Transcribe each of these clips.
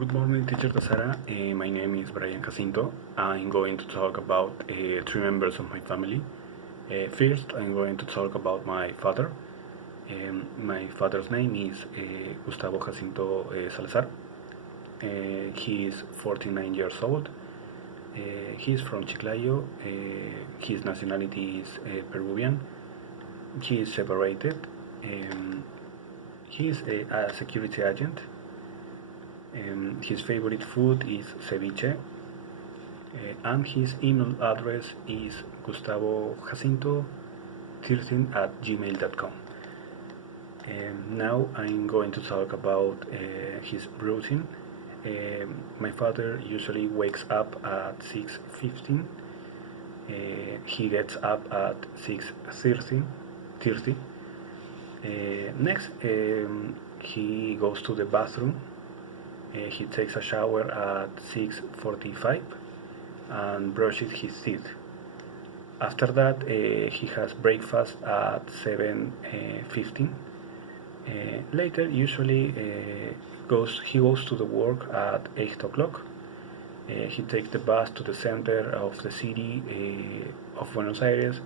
Good morning, teacher Sara. My name is Ingles Jacinto. I'm going to talk about three members of my family. First, I'm going to talk about my father. My father's name is Gustavo Jacinto Salazar. He is 49 years old. He is from Chiclayo. His nationality is Peruvian. He is separated. He is a security agent. His favorite food is ceviche, and his email address is gustavojacinto13@gmail.com. Now I'm going to talk about his routine. My father usually wakes up at 6:15. He gets up at 6:30. Next, he goes to the bathroom. He takes a shower at 6:45 and brushes his teeth. After that, he has breakfast at 7:15. Later, usually he goes to the work at 8 o'clock. He takes the bus to the center of the city of Buenos Aires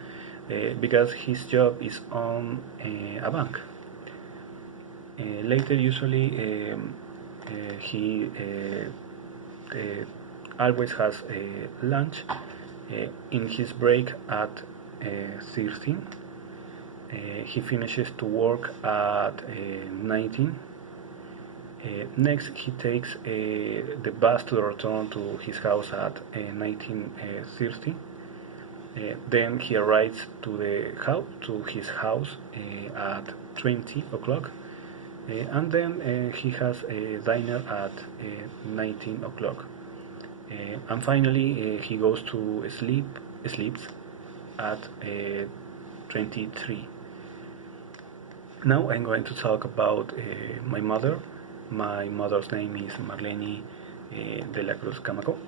because his job is on a bank. Later, usually he always has lunch in his break at 13. He finishes to work at 19. Next, he takes the bus to return to his house at 19:30. Then he arrives to his house at 20 o'clock. And then he has a dinner at 19 o'clock. And finally, he goes to sleeps at 23. Now I'm going to talk about my mother. My mother's name is Marlene de la Cruz Camaco.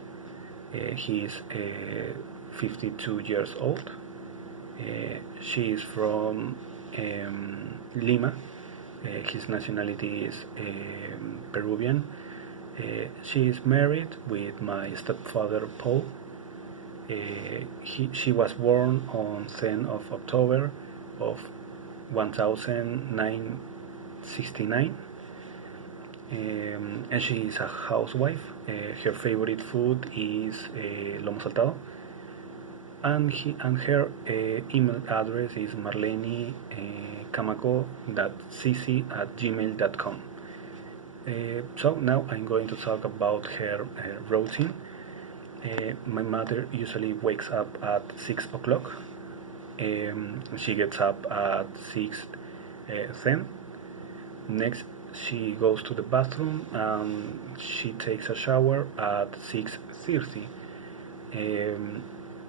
He is 52 years old. She is from Lima. His nationality is Peruvian. She is married with my stepfather Paul. She was born on 10th of October of 1969, and she is a housewife. Her favorite food is lomo saltado, and her email address is marlenecamaco.cc@gmail.com. So now I'm going to talk about her routine. My mother usually wakes up at 6 o'clock. She gets up at 6:10. Next, she goes to the bathroom and she takes a shower at 6:30.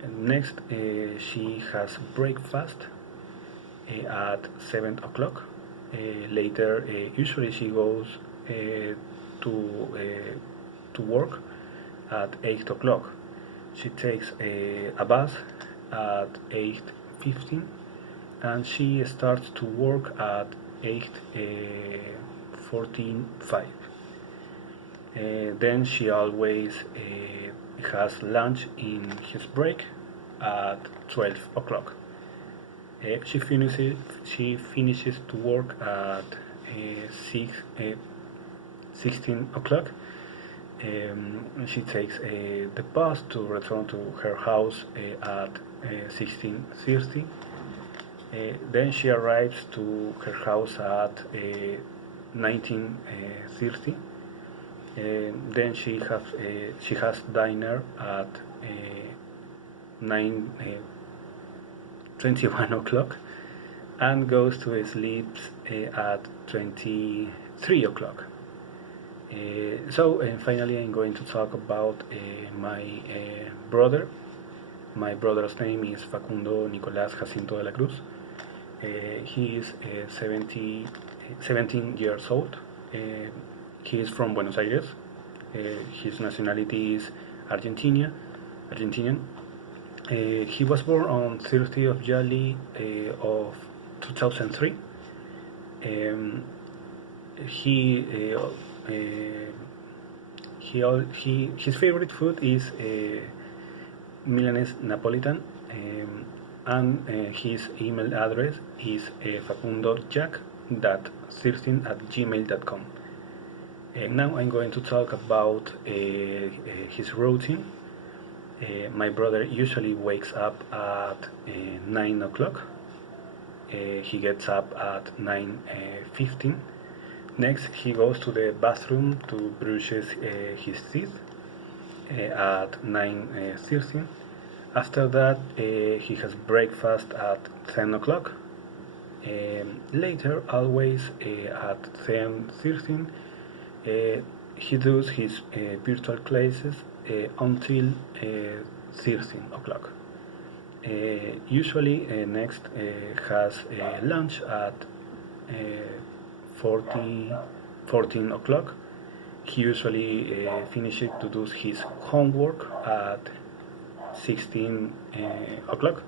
Next, she has breakfast at 7 o'clock. Later, usually she goes to work at 8 o'clock. She takes a bus at 8:15 and she starts to work at 8:45. Then she always has lunch in his break at 12 o'clock. She finishes to work at 16 o'clock. She takes the bus to return to her house at 16:30. Then she arrives to her house at 19:30. Then she has dinner at 21 o'clock and goes to sleep at 23 o'clock. So finally I'm going to talk about my brother. My brother's name is Facundo Nicolás Jacinto de la Cruz. He is 17 years old. He is from Buenos Aires. His nationality is Argentinian. He was born on 30th of July of 2003. He His favorite food is Milanese Napolitan, and his email address is facundojack.13@gmail.com. Now I'm going to talk about his routine. My brother usually wakes up at 9 o'clock. He gets up at 9:15. Next, he goes to the bathroom to brush his teeth at 9:30. After that, he has breakfast at 10 o'clock. Later, always at 10:13, he does his virtual classes until 13 o'clock. Usually, next has lunch at 14 o'clock. He usually finishes to do his homework at 16 o'clock.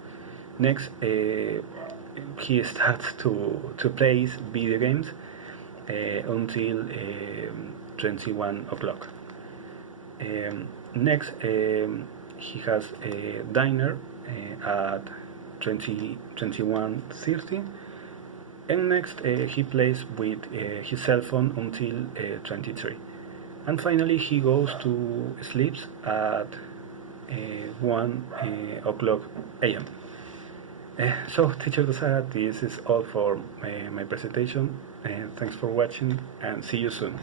Next, he starts to play video games until 21 o'clock. Next, he has a dinner at 21:30, and next he plays with his cell phone until 23, and finally he goes to sleep at 1 o'clock a.m. So, teacher Dosara, this is all for my presentation. Thanks for watching, and see you soon.